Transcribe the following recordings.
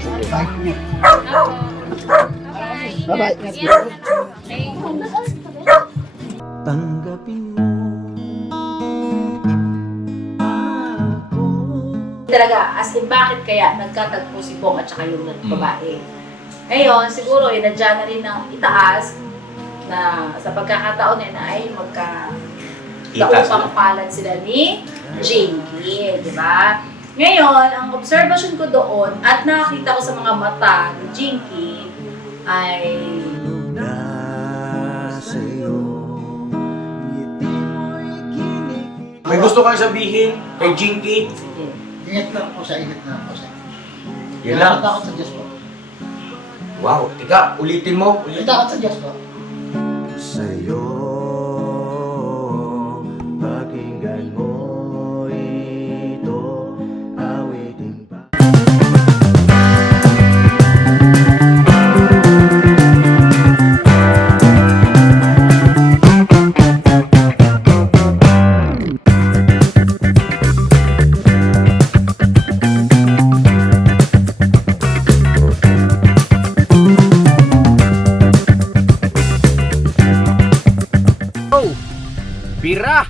sige. Bye-bye. Tanggapin mo ako. Talaga, as in bakit kaya nagkatagpo si Bong at saka yung babae. Ngayon, siguro inadya na rin ng itaas na sa pagkakataon na ay magka-daupang palad sila ni Jinky, di ba? Ngayon, ang observation ko doon at nakakita ko sa mga mata ni Jinky ay May gusto kang sabihin kay Jinky? sige. Ingat lang po sa ingat lang po sa. Yun lang. Takot sa Diyos po. Wow, tika, ulitin mo. Takot sa Diyos po. Sa'yo, pakinggan mo ito, awitin pa. Bira!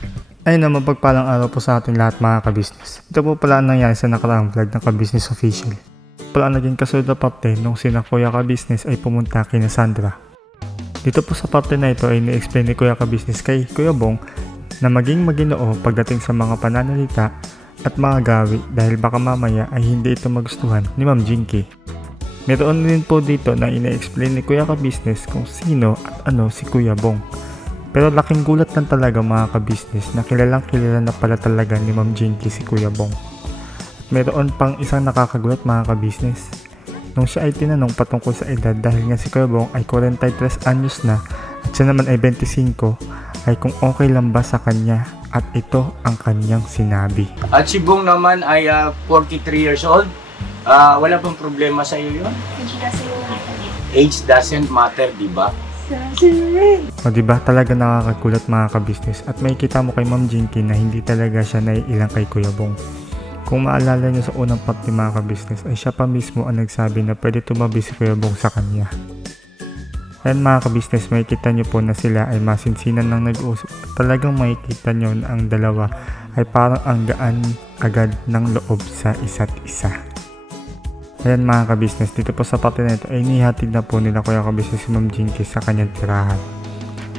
Ayun na, mapagpalang araw po sa ating lahat mga kabisnes. Ito po pala ang nangyari sa nakaraang vlog ng Kabisnes Official. Pala ang naging kasunod na parte nung sina Kuya Kabisnes ay pumunta kina Sandra. Dito po sa parte na ito ay ni-explain ni Kuya Kabisnes kay Kuya Bong na maging maginoo pagdating sa mga pananalita at mga gawi dahil baka mamaya ay hindi ito magustuhan ni Ma'am Jinky. Meron din po dito na ina-explain ni Kuya Kabisnes kung sino at ano si Kuya Bong. Pero laking gulat lang talaga mga kabisnes na kilalang kilala na pala talaga ni Ma'am Jinky si Kuya Bong. At meron pang isang nakakagulat mga kabisnes. Nung siya ay tinanong patungkol sa edad dahil nga si Kuya Bong ay 43 anyos na at siya naman ay 25 ay kung okay lang ba sa kanya at ito ang kanyang sinabi. At si Bong naman ay 43 years old. Wala bang problema sa iyo yun? Age doesn't matter, di ba? O diba talaga nakakagulat mga kabisnes at may kita mo kay Ma'am Jinky na hindi talaga siya naiilang kay Kuya Bong. Kung maalala nyo sa unang part ni mga kabisnes ay siya pa mismo ang nagsabi na pwede tumabi si Kuya Bong sa kanya. Ayan mga kabisnes, may kita nyo po na sila ay masinsinan ng nag-uusap. Talagang makikita nyo na ang dalawa ay parang ang gaan agad ng loob sa isa't isa. Ayan mga kabisnes, dito po sa parte na ito ay nihatid na po nila Kuya Kabisnes si Ma'am Jinky sa kanyang tirahan.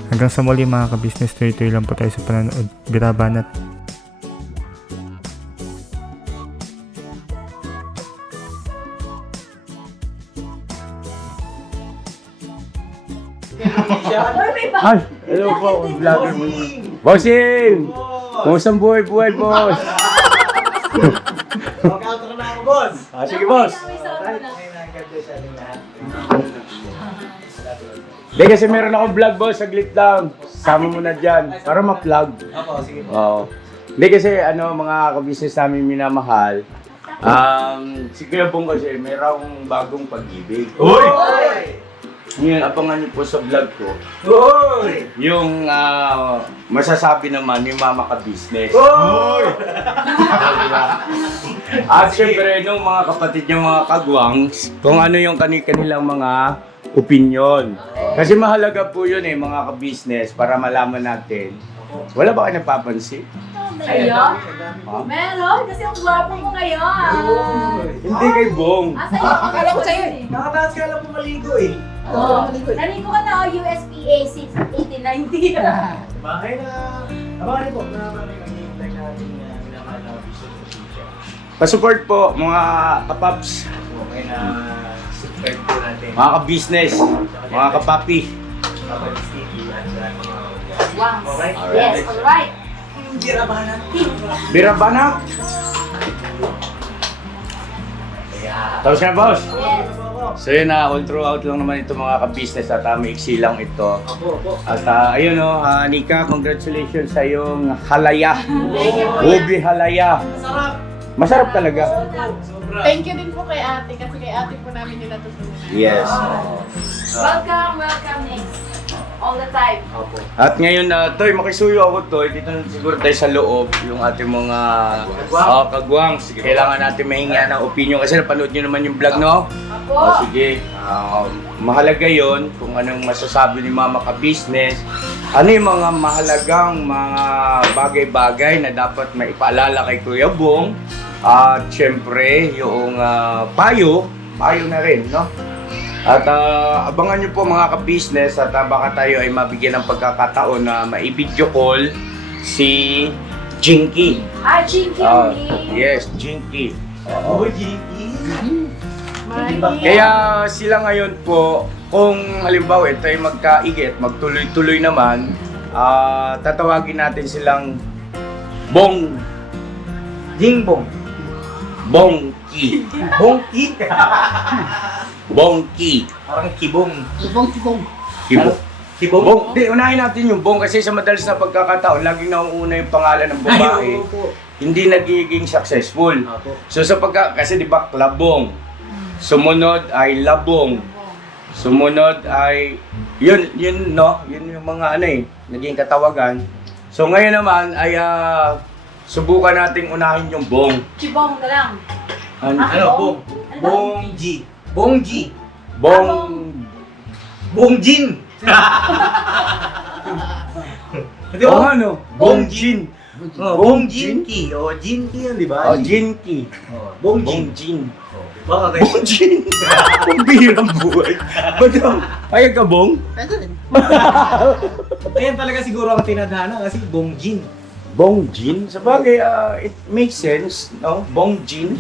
Hanggang sa muli mga kabisnes, tuloy-tuloy lang po tayo sa pananood. Birabanat! Ay, hello po, vlogger mo. Bossing! Kumusta ang buhay, boss? Mag-outro na ako, boss. Sige, boss. Hindi kasi meron akong vlog, boss. Saglit lang. Sama mo na dyan. Para ma-vlog. Opo, sige po. Oo. Hindi kasi, mga kabisnes namin minamahal. Si Kuya Bong kasi, merong bagong pag-ibig. Uy! Ngayon, abangan niyo po sa vlog ko. Uy! Yung masasabi naman ni Mama Ka-Business. Uy! At syempre, nung mga kapatid niya mga kagwangs, kung ano yung kanilang mga opinion. Kasi mahalaga po yun mga ka-business para malaman natin. Wala ba kayo napapansin? Ngayon? Ha? Meron, kasi ang gwapo mo ngayon. Hindi kay Bong. Asa yung akala ko sa'yo eh. Nakataas ka lang pumaligo eh. Oo. Naligo ka na USPA 68090. Bahay na... Abangan niyo po na mag-i-vlog natin na minamahal na Visual Official. Pa-support po mga kapaps, Okay na subscribe po natin. mga ka-business, mga kapapi. Kapalis TV at sa mga Wangs. Alright. Yes, alright. Hindi rabahan. Birabanak! Tapos na, boss? Yes. So yun all throughout lang naman ito mga ka-business at maiksi lang ito. Opo. At ayun Nika, congratulations sa iyong halaya. Ubi halaya. Masarap! Masarap talaga. Sobra. Thank you din po kay ate kasi kay ate po namin din natutunan. Yes. Welcome next. All the time. Opo. At ngayon na, Toy, makisuyo ako, Toy. Dito na siguro tayo sa loob, yung ating mga kagwang. Sige, kailangan natin mahinga ng opinion kasi napanood nyo naman yung vlog, no? Opo. Sige, mahalaga yon kung anong masasabi ni Mama Ka-Business. Ano yung mga mahalagang mga bagay-bagay na dapat maipaalala kay Kuya Bong. At syempre, yung payo na rin, no? At abangan nyo po mga ka-business at baka tayo ay mabigyan ng pagkakataon na ma-video call si Jinky. Jinky. Yes, Jinky. Oh, Jinky. Kaya sila ngayon po, kung halimbawa ito ay magkaigit, magtuloy-tuloy naman, tatawagin natin silang Jingbong. Bongki. Bongki. Bongki. Parang kibong. Tibong. Kibo. Kibong. Bong, di, unahin natin yung Bong kasi sa madalas na pagkakataon, laging nauuna yung pangalan ng babae, Ay, opo. hindi nagiging successful. Opo. So kasi di ba, Klabong. Sumunod ay Labong. Sumunod ay, yun no, yun yung mga naging katawagan. So ngayon naman ay subukan nating unahin yung Bong. Chibong na lang. Ano? Bong? Bongji. Bongji. Bong. Bongjin. Di Oh, ba? ano? Bongjin. Bongjinki. O, Jinki yan, di ba? Oh, Jinky. Bongjin. Bongjin. Baka kayo. Bongjin. Ang bihirang buhay. Ba't ayag ka, Bong? Pwede rin. Ayan talaga siguro ang tinadhana kasi Bongjin. Bongjin? Sa bagay, it makes sense, no? Bongjin.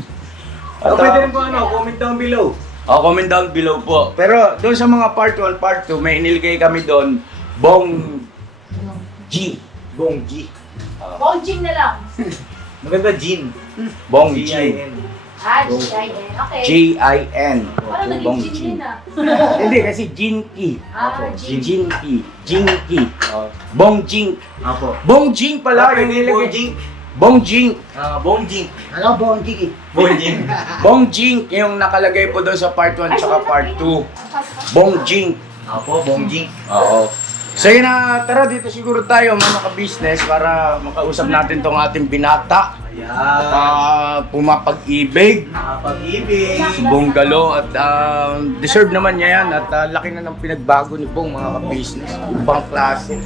O, pwede rin po comment down below. Comment down below po. Pero doon sa mga part 1, part 2, may iniligay kami doon, Bongji. Bongji. Bongjing na lang. Maganda Jin. Bongji. G-I-N. G-I-N. Okay. J-I-N. Parang naging Bongji. Jin din Hindi, kasi Jinky. Jin. Jinky. Jinky. Bongjing. Apo. Bongjing pala yung nilagay. Bongjing. Bongjing. Bongjing. Ano, Bonjing? Bongjing. Bongjing yung nakalagay po doon sa part 1 tsaka part 2. Bongjing. Apo, Bongjing. Oo. So yun na, tara dito siguro tayo mga ka-business para makausap natin tong ating binata. Ayan. At pumapag-ibig, Nakapag-ibig. si Bong Galo at deserve naman niya yan at laki na ng pinagbago ni Bong mga ka-business. Ibang klase.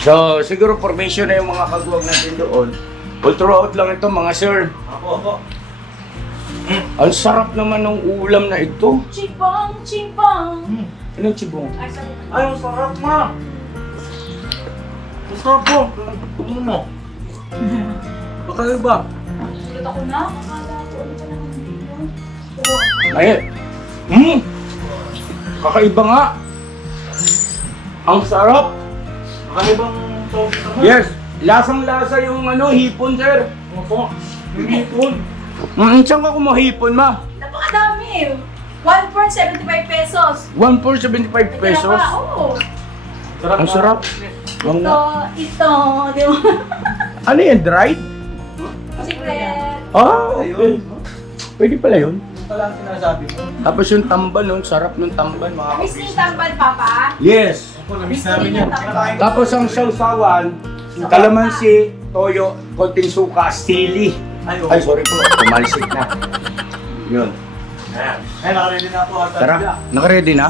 So siguro formation na yung mga kagwag natin doon. All throughout lang ito mga sir. Apo. Ang sarap naman ng ulam na ito. Chibong, chibong. Anong chibong? Ay, sorry. Ay, ang sarap ma. Ang sarap po. Ano mo? Baka iba. Sulit ako na. Akala ko, ano pa naman dito? Ay, kakaiba nga. Ang sarap. Baka ibang tawag naman. Yes, lasang-lasa yung hipon, sir. Opo. Hindi po. Saan ka kumuha hipon, ma? Napakadami. 1 for 75 pesos. 1 for 75 pesos. Kaya pa, oo. Sarap. Ang sarap. Ang- Ito, di ba? Ano yan, dried? Secret. Okay. Pwede pala yun. Ito pala ang sinasabi mo. Tapos yung tambal, sarap ng tambal, mga Miss kapis. ni tambal, Papa. Yes. Opo, namiss namin yan. Kinakain ko. Tapos ang sausawan, kalamansi, toyo, konting suka, sili. Ay, Ay, sorry po, tumalsik na. Yun. Ayan. Ay, nakaready na po ata. Tara, naka-ready na?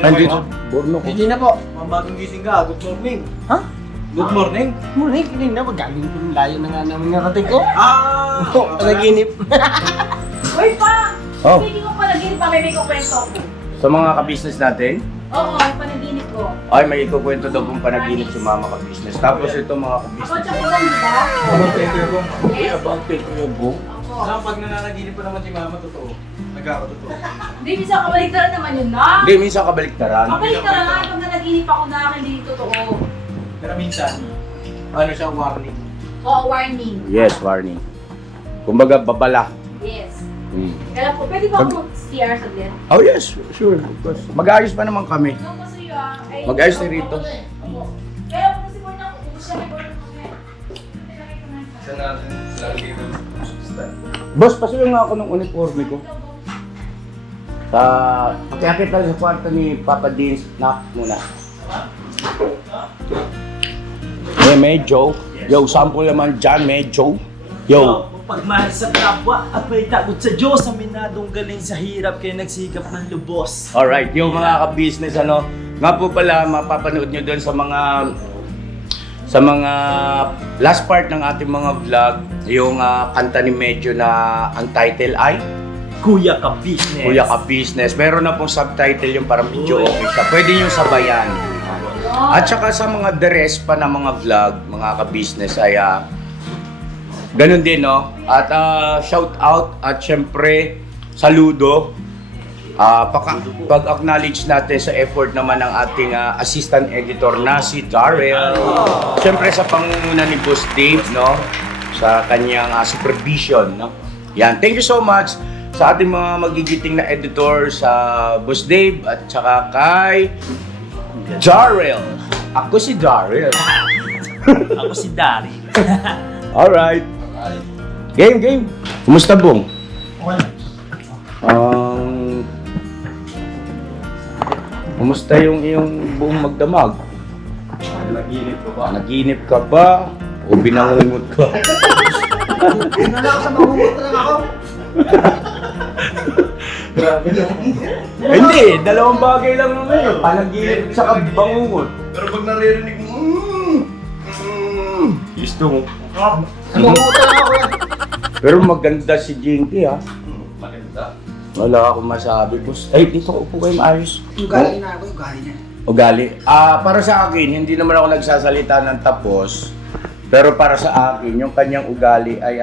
Andito, borno ko. Hindi na po. Mambagong gising ka. Good morning. Ha? Good morning. Muli, hindi na. Magaling po yung layo na nga namin narating ko. Ah! Panaginip. Uy, pa! Oh. Speaking of panaginip, pa, may kwento ko. Sa mga ka-business natin, Oo, yung panaginip ko. ay may ikukwento daw kung panaginip si mama ka-business. Tapos ito mga Ako, ka-business. tsaka lang, di ba? About thank you po. Yes. About kay Kuya Bong. Ako. Saan pag nananaginip po naman si mama, totoo. Nagkakatotoo. Hindi, minsan kabaliktaran naman yun na. Hindi, minsan kabaliktaran. Kabaliktaran nga, pag nanaginip ako na hindi totoo. Pero minsan, ano siya, warning. Oo, warning. Yes, warning. Kumbaga, babala. Yes. Hmm. Kaya po, pwede ba ako CR saglit? Oh yes, sure, of course. Mag-ayos pa naman kami. No, kasi yun. Ay, Mag-ayos na ako rito. pala eh. Opo. Kaya po kasi po na, ubus siya may border ko ngayon. Saan natin lagi dito? Boss, pasuyo nga ako ng uniforme ko. Pakiakit lang sa kwarto ni Papa Dean. Knock muna. Medyo. Yo, sample naman dyan, medyo. Yo. Pagmahal sa kapwa at may takot sa Diyos, aminadong galing sa hirap kaya nagsikap ng lubos. Alright, yung mga ka-business, ano, nga po pala, mapapanood nyo doon sa mga last part ng ating mga vlog, yung kanta ni Medyo na ang title ay Kuya Ka Business. Kuya Ka Business. Meron na pong subtitle yung para medyo okay siya. Pwede yung sabayan. At saka sa mga the rest pa na mga vlog, mga ka-business ay ganun din, no? At shout out at syempre saludo. Pag-acknowledge natin sa effort naman ng ating assistant editor na si Darrell. Syempre sa pangunguna ni Boss Dave, no? Sa kanyang supervision, no? Yan. Thank you so much sa ating mga magigiting na editor, sa Boss Dave at saka kay Darrell. Ako si Darrell. Ako si Dari. Alright. Game. Kumusta, Bong? Kumusta yung iyong buong magdamag? Naginip ka ba? O binangungot ka? Nalala ko sa mahugot na lang ako. Hindi, dalawang bagay lang naman yun. Panaginip sa bangungot. Pero pag naririnig mo, Gusto mo. Mahugot na lang ako yan. Pero maganda si Jinky, ha? maganda. Wala akong masabi, boss. Ay, dito ko po kayo maayos. Ugali na ako, ugali niya. Ugali. Para sa akin, hindi naman ako nagsasalita ng tapos. Pero para sa akin, yung kanyang ugali ay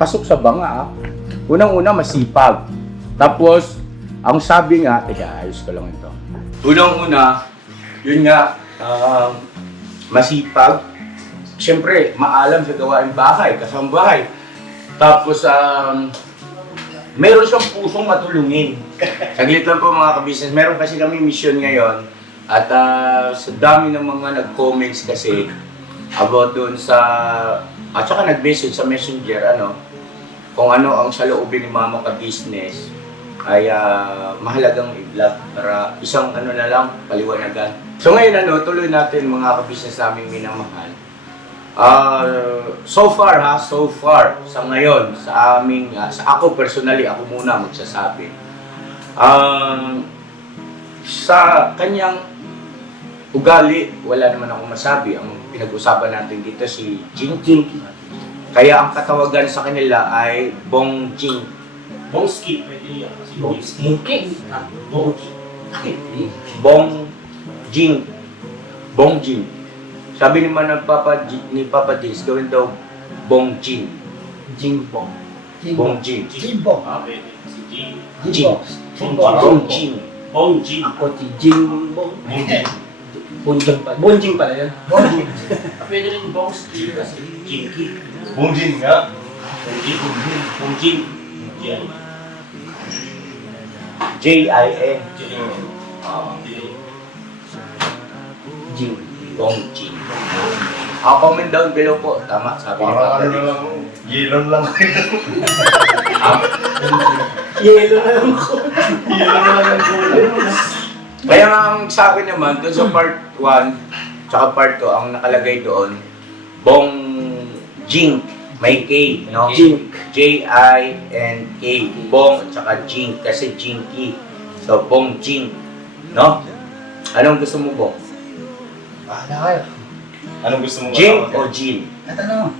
pasok sa banga. Unang-una, masipag. Tapos, ang sabi nga, teka, ayos ko lang ito. Unang-una, yun nga, masipag. Siyempre, maalam sa gawain bahay, kasambahay. Tapos, meron siyang pusong matulungin. Saglit lang po mga ka-business. Meron kasi kami mission ngayon. At sa dami ng mga nag-comments kasi about doon sa... At saka nag-message sa messenger, kung ano ang saloobin ni Mama ka-business ay mahalagang i-vlog para isang na lang, paliwanagan. So ngayon tuloy natin mga ka-business naming minamahal. So far sa ngayon, sa aming, sa ako personally, ako muna magsasabi. Sa kanyang ugali, wala naman ako masabi. Ang pinag-usapan natin dito si Jing. Kaya ang katawagan sa kanila ay Bong Jing. Bongski. Pwede yan. Bong Jing. Bong Jing. Sabi naman ni Papa Dins, gawin daw Bong Jing. Jing Bong. Bong Jing. Jing Bong. Pwede. Si Jing. Jing. Bong. Bong Jing. Bong Jing. Ako si Jing Bong. Bonjing pala. Bonjing pala yun. Bonjing. Pwede rin Bongski kasi Jinky. Bungjin nga. Bongjing. Bongjing. J-I-N. Jing. Bong Jing. Comment down below po. Tama, sabi ni Parang Papa ano Dins. lang, yelon lang. Yelo na lang ko. Yelon na lang ang kulay. Kaya nga ang sa akin naman, doon sa part 1, tsaka part 2, ang nakalagay doon, Bong Jing, may K, no? Jing. J-I-N-K. Bong, tsaka Jing, kasi Jinky. So, Bong Jing, no? Anong gusto mo, Bong? Bahala kayo. Anong gusto mo Jing matawag o Jin? Ito na.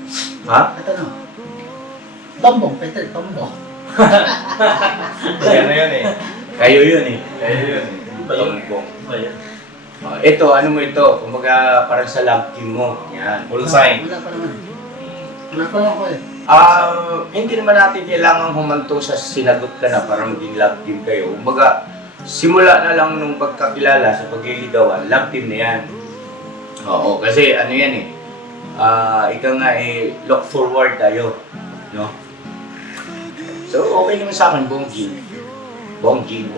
Ha? Ito na. Tombong, Peter, tombong. Yan na yan eh. Kayo yun eh. Kaya yun. Bong. Ito, ano mo ito? Kumbaga, parang sa love team mo. Yan. Full sign. Wala pa naman. Wala pa naman ako eh. Hindi naman natin kailangan humantong sa sinagot ka na para maging love team kayo. Kumbaga, simula na lang nung pagkakilala sa pagliligawan, love team na yan. Oo, kasi ano yan eh. Ikaw nga look forward tayo. No? So, okay naman sa akin, Bong Jing. Bong Jing.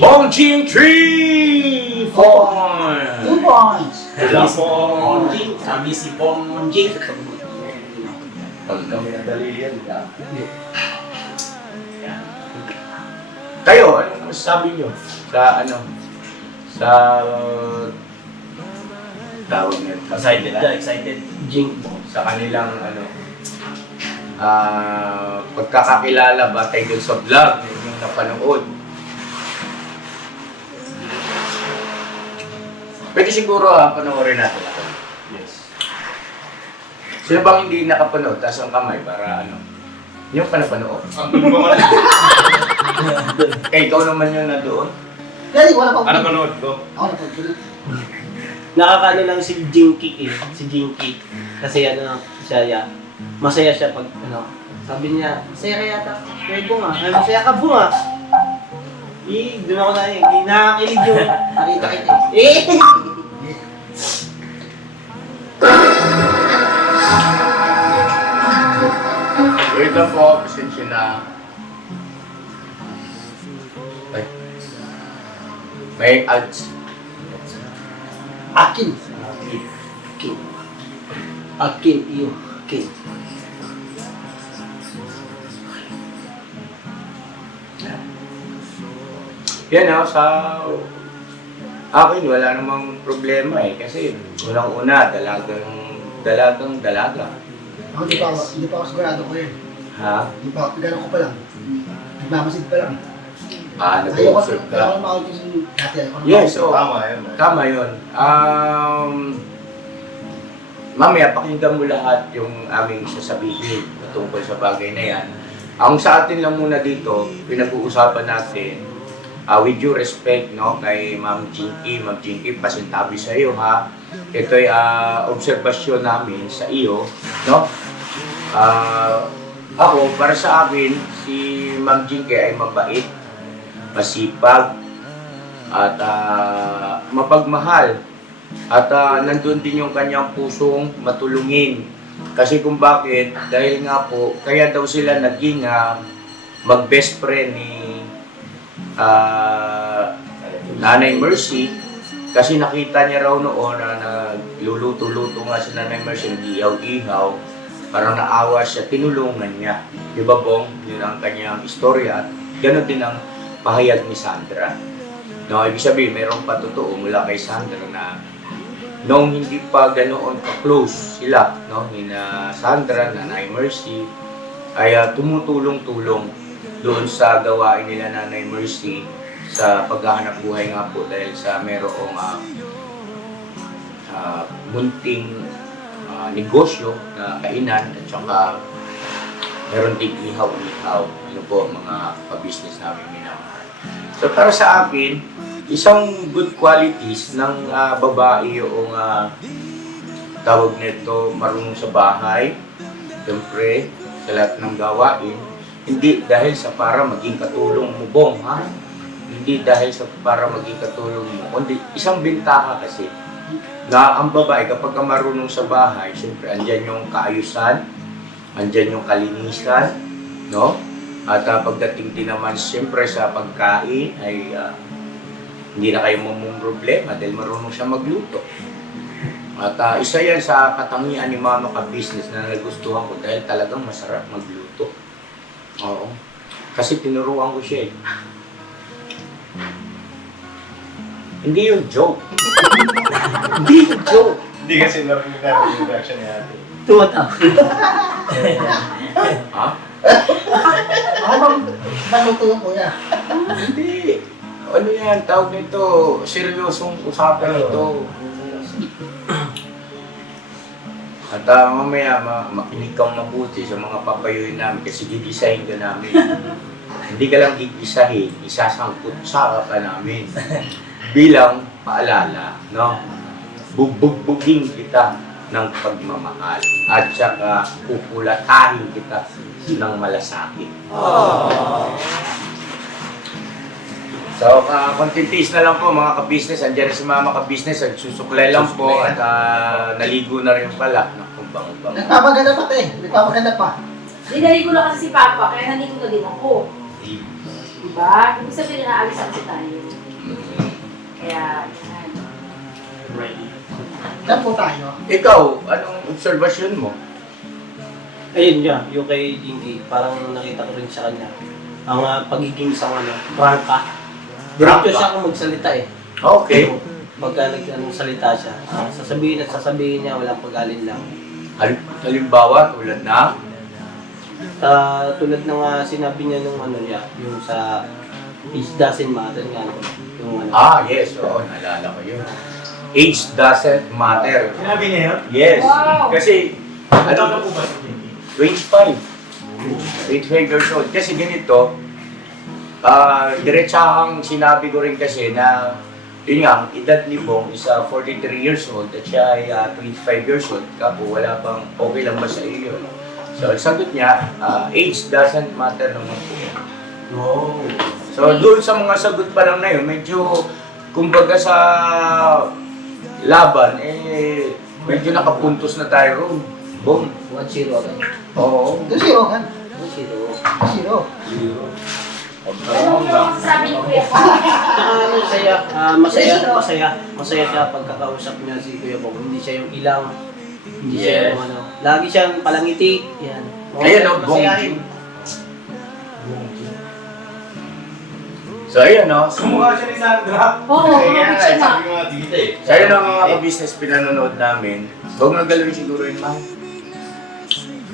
Bong Jing 3! 4! 2 points! Sabi si Bong Jing. Pag kami nadali yan, Kayo, anong masasabi nyo sa ano? Sa tawag nito? Excited na. Excited. Jing. Sa kanilang ano? Pagkakakilala batay dun sa vlog yung napanood. Pwede siguro panoorin natin ako. Yes. Sino bang hindi nakapanood? Taas ang kamay para ano? Yung pa napanood. Andun ko man. Ikaw naman yun na doon. Kaya wala pa. Ano panood ko? Ako na po. Nakakano lang si Jinky eh. Si Jinky. Kasi ano, siya, masaya siya pag ano. Sabi niya, masaya ka yata. Kaya bunga. Ay, masaya ka bunga. Doon ako na eh. Nakakilig yung Nakita kita eh. eh. Wait lang po, pasensya na. Ay. May ads. Akin. Akin. Akin. Iyo. Akin. Yan sa akin wala namang problema eh. Kasi unang-una, dalaga. Ako hindi pa ako sigurado ko yun. Ha? Hindi pa ako, gano'n ko pa lang. Nagmamasid pa lang. Nag-observe ka. Ayaw ko makautos yung dati. Yes, so, Tama yun. tama yun. Mamaya, pakinggan mo lahat yung aming sasabihin tungkol sa bagay na yan. Ang sa atin lang muna dito, pinag-uusapan natin, with due respect no, kay Ma'am Jinky. Ma'am Jinky, pasintabi sa iyo ha. Ito'y obserbasyon namin sa iyo. No? Ako, para sa akin, si Ma'am Jinky ay mabait, masipag, at mapagmahal. At nandun din yung kanyang pusong matulungin. Kasi kung bakit, dahil nga po, kaya daw sila naging mag-best friend ni Nanay Mercy. Kasi nakita niya raw noon na nagluluto-luto nga si Nanay Mercy, nag-ihaw-ihaw. Parang naawa siya, tinulungan niya. Di ba Bong? Yun ang kanyang istorya. At gano'n din ang pahayag ni Sandra. No, ibig sabihin, mayroong patotoo mula kay Sandra na noong hindi pa ganoon ka-close sila, no, ni Sandra, Nanay Mercy, ay tumutulong-tulong doon sa gawain nila Nanay Mercy sa paghahanap buhay nga po dahil sa mayroong munting negosyo na kainan at saka meron ding ihaw-ihaw. Ano po mga pa-business namin minamahal. So para sa akin, isang good qualities ng babae yung tawag nito marunong sa bahay, siyempre sa lahat ng gawain, hindi dahil sa para maging katulong mo Bong, ha? Hindi dahil sa para maging katulong mo, kundi isang bentaha kasi na ang babae kapag marunong sa bahay, siyempre andyan yung kaayusan, andyan yung kalinisan, no? At pagdating din naman siyempre sa pagkain ay hindi na kayo problema dahil marunong siya magluto. At isa yan sa katangian ni Mama Ka-Business na nagustuhan ko dahil talagang masarap magluto. Oo. Kasi tinuruan ko siya eh. Hindi yung joke. Hindi yung joke. Hindi kasi narinig namin yung reaction niya ate. Tumatawa. Ha? Ako bang tutulong ko ya? Hindi. Ano yan? Tawag nito. Seryosong usapan ito. At mamaya makinig kang mabuti sa mga papayuin namin kasi gigisahin ka namin. Hindi ka lang gigisahin, isasangkot sa ka namin. Bilang paalala, no? Bugbugin kita ng pagmamahal at saka pupulatahin kita ng malasakit. So, kontintis na lang po mga ka-business. Andiyan si Mama Ka-Business, nagsusuklay lang po at naligo na rin pala. Naku, bang-bang. Nagpapaganda pa te. Nagpapaganda pa. Dinaligo na kasi si Papa, kaya naligo na din ako. Diba? Ibig sabihin na aalisan si tayo. Kaya, yan. Yan po tayo. Ikaw, anong obserbasyon mo? Ayun nga, yung kay Jinky, parang nakita ko rin sa kanya. ang pagiging isang prangka. Diretso siya kung magsalita eh. Okay. Pagka nagsalita siya, sasabihin at sasabihin niya, walang pag-alinlang. Halimbawa, tulad na, Tulad ng sinabi niya nung niya, yung sa It Doesn't Matter nga. Yung yes, oo, naalala ko yun. Age doesn't matter. Sinabi niya yun? Yes. Wow. Kasi, Ano po ba si Jinky? 25. 25 years old. Kasi ganito, diretsahang sinabi ko rin kasi na, yun nga, ang edad ni Bong is 43 years old at siya ay 25 years old. Kapo, wala pang okay lang ba sa iyo yun? So, sagot niya, age doesn't matter naman po. No. So, doon sa mga sagot pa lang na yun, medyo, kumbaga sa laban, medyo nakapuntos na tayo roon. Bong. 1-0 agad. Oo. 2-0 kan. 1-0. 2-0. Ano yung masasabi ni Kuya Bong? Masaya siya pagkakausap niya si Kuya Bong. Hindi siya yung ilang, hindi siya yung lagi siyang palangiti. Yan. Ayan, no, Bong. Masayahin. So, ayan, no. Sumukha siya ni Sandra. Oo, kapit siya na. Sabi ko nga dito eh. So, ayun ang mga ka-business pinanonood namin. Huwag na galawin siguro yun, ma'am.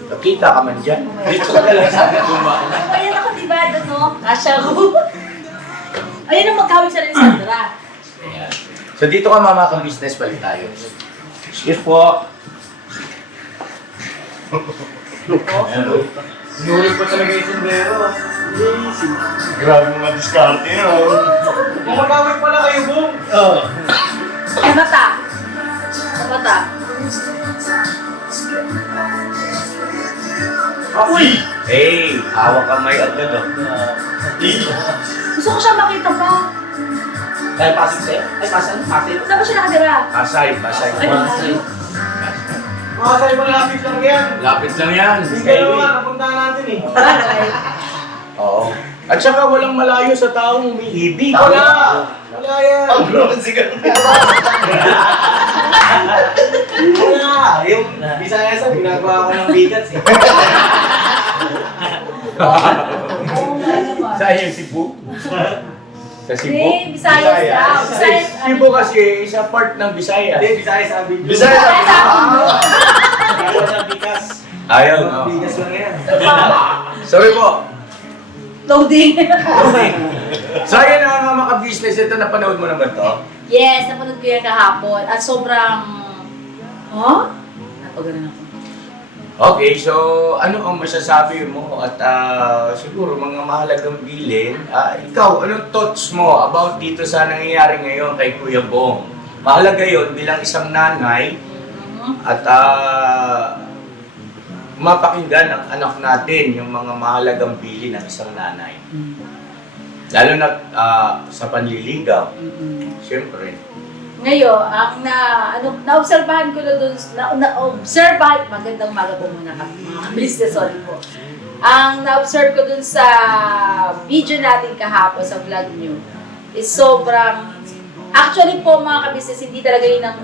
Nakita ka man dyan. Dito ka lang sana dumaan. Ayan ako, diba? Doon, no? Kasha ko. Ayan ang magkawin siya rin, Sandra. Ayan. So, dito ka mga ka-business palit tayo. Excuse po. Ayan o. Sinulit pa talaga yung sundero. Grabe mga diskarte yun. Kumagawin pala kayo, Bong. Oo. Ay, mata. Mata. Uy! Hey, hawak kamay agad, oh. Gusto ko siya makita pa. Kaya pasig sa'yo? Ay, pasig. Saan ba siya nakatira? Pasay, pasay. Ay, Pasig. Mga sa'yo malapit lang yan. Lapit lang yan. Hindi ka Skyway. naman, napuntahan natin eh. Bagay. Oo. At saka walang malayo sa taong umiibig. Wala! Wala yan! Ang bronze ka Wala! Yung Visayas ang ginagawa ko ng bigas eh. Oo nga naman. Saan yung Cebu? Sa Cebu? Hindi, Visayas daw. Visayas. Cebu kasi isa part ng Visayas. Hindi, Visayas ang bigas. Visayas ang Visayas ang Ayaw ng bigas. Ayaw, no? Bigas lang yan. Sorry po. Loading. So ayun ang mga ka-business, ito napanood mo na ba to? Yes, napanood ko yan kahapon. At sobrang... Huh? Napagano ako. Okay, so ano ang masasabi mo at siguro mga mahalagang bilin, ikaw, anong thoughts mo about dito sa nangyayari ngayon kay Kuya Bong? Mahalaga yon bilang isang nanay at mapakinggan ng anak natin yung mga mahalagang bilin ng isang nanay. Lalo na sa panliligaw, siyempre. Ngayon, ang naobserbahan ko na doon, naobserbahan, magandang umaga po muna kami, mga business, sorry po. Ang na-observe ko doon sa video natin kahapon sa vlog nyo is sobrang, actually po mga ka-business, hindi talaga yun ang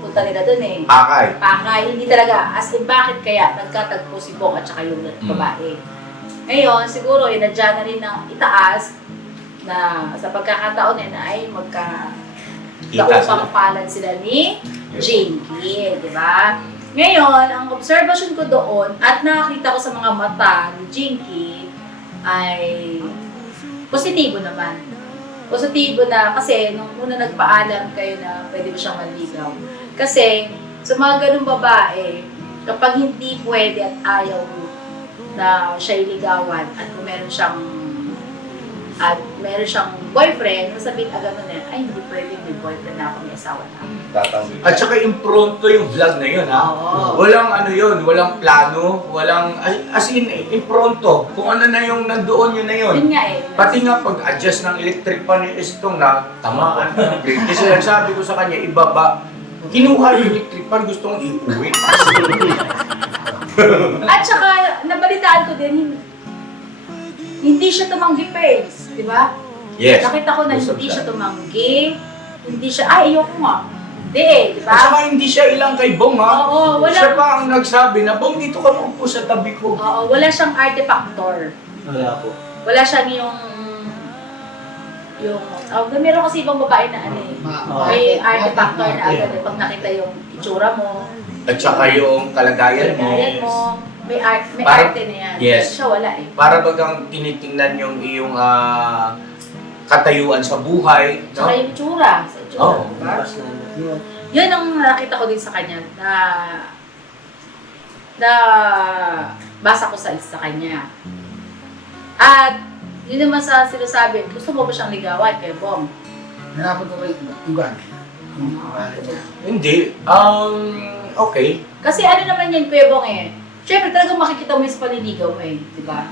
punta nila doon eh. Pakay, hindi talaga. As in, bakit kaya nagkatagpo si Bong at saka yung babae? Ngayon, siguro, inadya na rin ng itaas na sa pagkakataon na ay kaupang palad sila ni Jinky, di ba? Ngayon, ang observation ko doon at nakakita ko sa mga mata ni Jinky ay positibo naman. Positibo na kasi nung una nagpaalam kayo na pwede mo siyang manligaw. Kasi sa mga ganung babae, kapag hindi pwede at ayaw na siya iligawan at kung meron siyang boyfriend, sabihin agad na ay hindi pwede, may boyfriend na ako, may asawa na ako. At saka impronto yung vlog na yun, ha? Oo. Walang walang plano, as in, impronto. Kung ano na yung nandoon, yun na yun. Yun nga eh. Pati nga pag-adjust ng electric pan ni Estong na tamaan ka ng brake. Kasi sabi ko sa kanya, ibaba. Kinuha yung electric pan, gustong iuwi. At saka, nabalitaan ko din, hindi siya tumanggi pa eh. Di ba? Yes. Nakita ko na Usap hindi siya tumanggi. Hindi siya, ayoko nga. Hindi eh, di At ba? saka hindi siya ilang kay Bong, ha? Oo, wala. Siya pa ang nagsabi na, Bong, dito ka maupo sa tabi ko. Oo, wala siyang artifactor. Wala po. wala siyang meron kasi ibang babae na ano eh. May artifactor na agad eh. Pag nakita yung itsura mo, At saka yung kalagayan mo. may Parang- arte na yan. yes. Siya wala eh. Para bagang tinitingnan yung iyong katayuan sa buhay. No? Tsaka yung itsura. Sa itsura, Oo. diba? Bukas na yun. Yun ang nakita ko din sa kanya na basa ko sa kanya. At yun naman sa sinasabi, gusto mo ba siyang ligawan kay Bong? Hanapan ko kayo tugan. Hindi. Okay. Kasi ano naman yan, Kuya Bong eh. Siyempre talagang makikita mo yung sa paniligaw mo eh, di ba?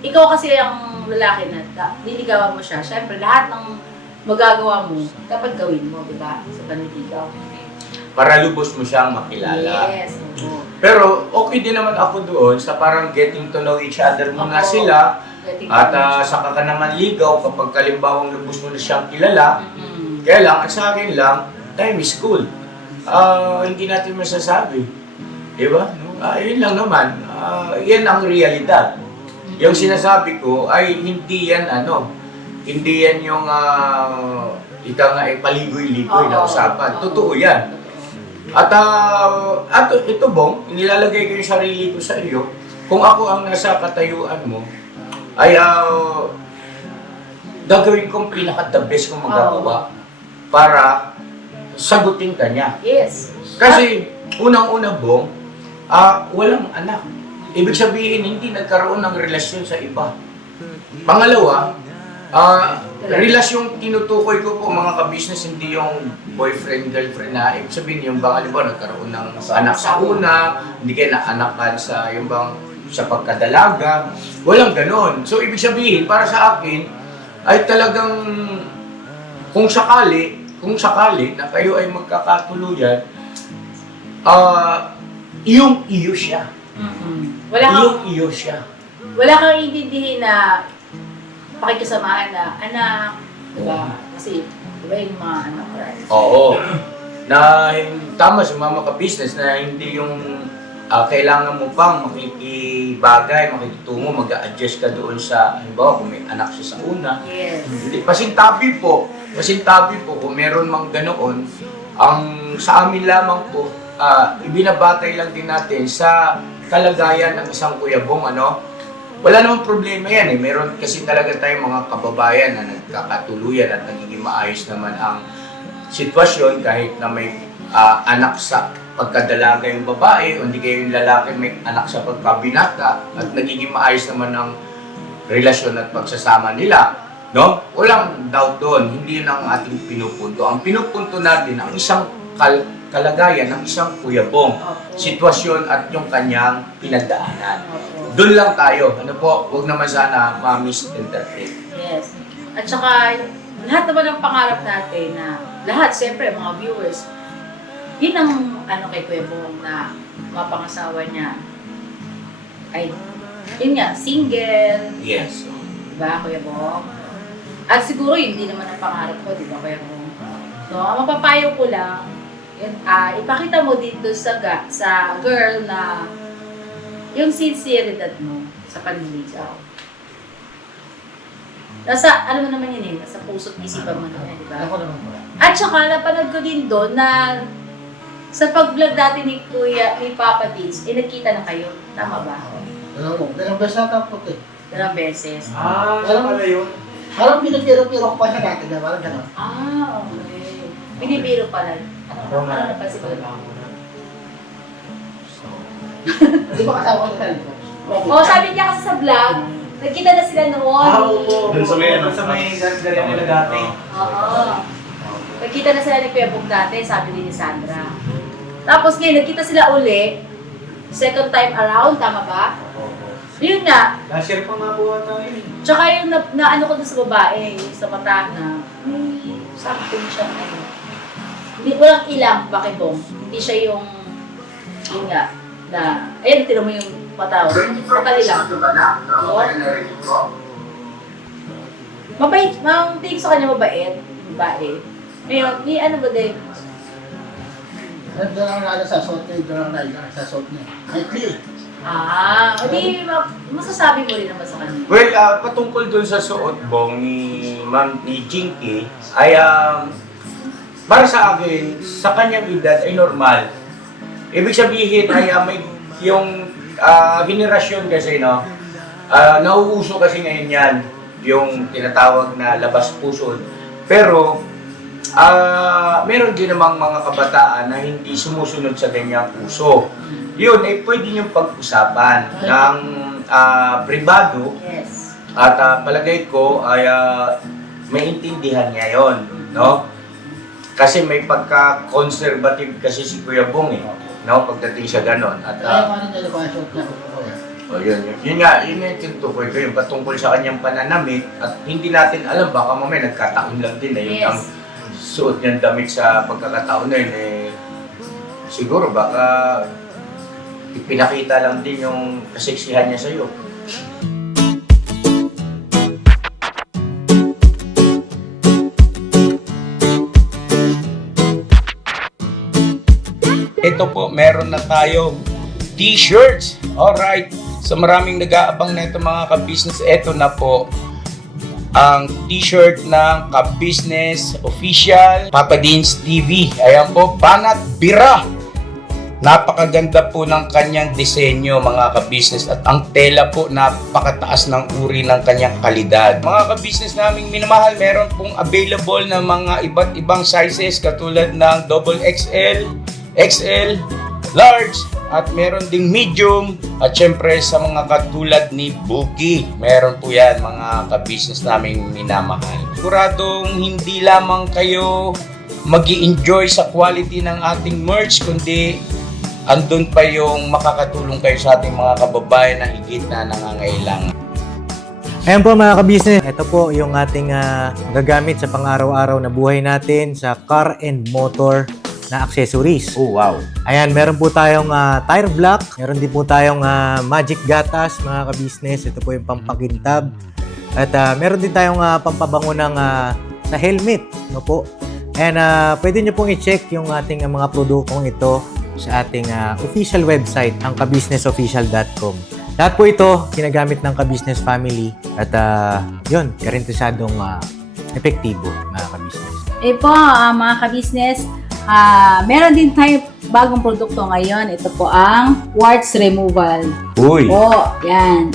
Ikaw kasi ang lalaki na niligawan mo siya. Siyempre lahat ng magagawa mo, dapat gawin mo, di ba? Sa paniligaw. Para lubos mo siyang makilala. Yes. Oo. Pero okay din naman ako doon sa parang getting to know each other muna Oo. sila. Getting At to know. saka ka naman ligaw kapag kalimbawang lubos mo na siyang kilala. Mhm. Kaya lang, at sa akin lang, time is cool. Hindi natin masasabi. Diba? Yun lang naman. Yan ang realidad. Yung sinasabi ko ay hindi yan hindi yan yung ika nga paligoy-ligoy na Oo. usapan. Oo. Totoo yan. At ito Bong, inilalagay ko yung sarili ko sa iyo. Kung ako ang nasa katayuan mo, ay gagawin kong pinaka-the best kong magagawa para sagutin ka niya. Yes. Kasi unang-una Bong, walang anak. Ibig sabihin, hindi nagkaroon ng relasyon sa iba. Pangalawa, relasyong tinutukoy ko po mga ka-business, hindi yung boyfriend-girlfriend na ibig sabihin yung bang ba nagkaroon ng anak sa una, hindi kayo naanakan sa yung bang sa pagkadalaga, walang ganon. So ibig sabihin, para sa akin, ay talagang kung sakali na kayo ay magkakatuluyan, iyo siya. Mhm. Iyo siya. Wala kang iintindihin na pakikisamahan na anak, diba? Kasi, diba yung mga anak, right? Oo. Na tama si mama ka-business na hindi yung kailangan mo pang makikibagay, makikitungo, mag-a-adjust ka doon sa, halimbawa kung may anak siya sa una. Yes. Hindi, pasintabi po kung meron mang ganoon, ang sa amin lamang po, ibinabatay lang din natin sa kalagayan ng isang Kuya Bong, wala namang problema yan eh. Meron kasi talaga tayong mga kababayan na nagkakatuluyan at nagiging maayos naman ang sitwasyon kahit na may anak sa pagkadalaga yung babae o hindi kayo yung lalaki may anak sa pagkabinata at nagiging maayos naman ang relasyon at pagsasama nila. No? Walang doubt doon. Hindi yun ang ating pinupunto. Ang pinupunto natin ang isang kalagayan ng isang Kuya Bong, sitwasyon at yung kanyang pinagdaanan. Doon lang tayo. Huwag naman sana ma-misinterpret. Yes. At saka, lahat naman ng pangarap natin na, lahat, siyempre, mga viewers, yun ang kay Kuya Bong na mapangasawa niya ay, yun nga, single, Yes. diba, Kuya Bong? At siguro yun din naman ang pangarap ko, diba, Kuya Bong? So, ang mapapayo ko lang, yun, ipakita mo dito sa girl na yung sinceridad mo sa panliligaw. Nasa, ano mo naman yun eh, nasa puso't isipan mo naman, di ba? Ako naman po. At saka, napanood ko din doon na sa pag-vlog dati ni Papa Dins, nagkita na kayo. Tama ba? Dalawang beses nata po eh. Dalawang beses. Siya pala yun. Parang pinagpiro-piro ko pa siya dati na parang gano'n. Okay. Binibiro pala. Ano napansin ko? Di ba kasama ko sa likod? Sabi niya kasi sa vlog, nagkita na sila noon. Doon sa may ganda nila dati. Oo. Nagkita na sila ni Kuya Bong dati, sabi ni Sandra. Tapos ngayon, nagkita sila uli. Second time around, tama ba? Yun nga. Last-year pa nga po ata yun. Tsaka yung na ano ko dun sa babae, yung sa mata na, something siya Hindi, walang ilang, bakit Bong? Hindi siya yung, yun nga, na, ayun, tira mo yung mata, matalilang. Oo. Mabait, ang tingin sa kanya mabait, babae. Ngayon, ni ano ba din? Doon ang nala sa suot niya, doon ang nala sa suot niya. Maikli. Masasabi mo rin naman sa kanya. Well, patungkol dun sa suot bong ni Jinky, ay para sa akin, sa kanyang edad ay normal. Ibig sabihin ay may yung henerasyon kasi, no? Nauuso kasi ngayon yan, yung tinatawag na labas pusod. Pero, meron din namang mga kabataan na hindi sumusunod sa ganyang uso. Yun, ay pwede niyong pag-usapan ng pribado. Yes. At palagay ko ay maintindihan niya yun, no? Kasi may pagka-conservative kasi si Kuya Bong no? Pagdating siya ganon. At yun nga yung tinutukoy ko, yung patungkol sa kanyang pananamit at hindi natin alam, baka mamaya nagkataon lang din na yun ang suot niyang damit sa pagkakataon na yun siguro baka ipinakita lang din yung kaseksihan niya sa'yo. Ito po, meron na tayong t-shirts. Alright. So maraming nag-aabang na ito mga ka-business. Ito na po ang t-shirt ng ka-business official Papa Dean's TV. Ayan po, Banat Bira. Napakaganda po ng kanyang disenyo mga ka-business at ang tela po napakataas ng uri ng kanyang kalidad. Mga ka-business naming minamahal, meron pong available na mga iba't ibang sizes katulad ng XXL, XL, large, at meron ding medium, at syempre sa mga katulad ni Bookie, meron po yan mga ka-business naming minamahal. Siguradong hindi lamang kayo mag-i-enjoy sa quality ng ating merch, kundi andun pa yung makakatulong kayo sa ating mga kababayan na higit na nangangailangan. Ayan po mga ka-business, ito po yung ating gagamit sa pang-araw-araw na buhay natin sa car and motor na accessories. Oh, wow. Ayan, meron po tayong tire block, meron din po tayong magic gatas mga ka-business. Ito po yung pampakintab. At meron din tayong pampabango ng sa helmet. No po? And pwede nyo pong i-check yung ating mga produktong ito sa ating official website, ang kabusinessofficial.com. Lahat po ito ginagamit ng ka-business family at yun, karintisadong epektibo mga ka-business. Po, mga ka-business, meron din tayo bagong produkto ngayon. Ito po ang warts removal. Uy! Po, yan.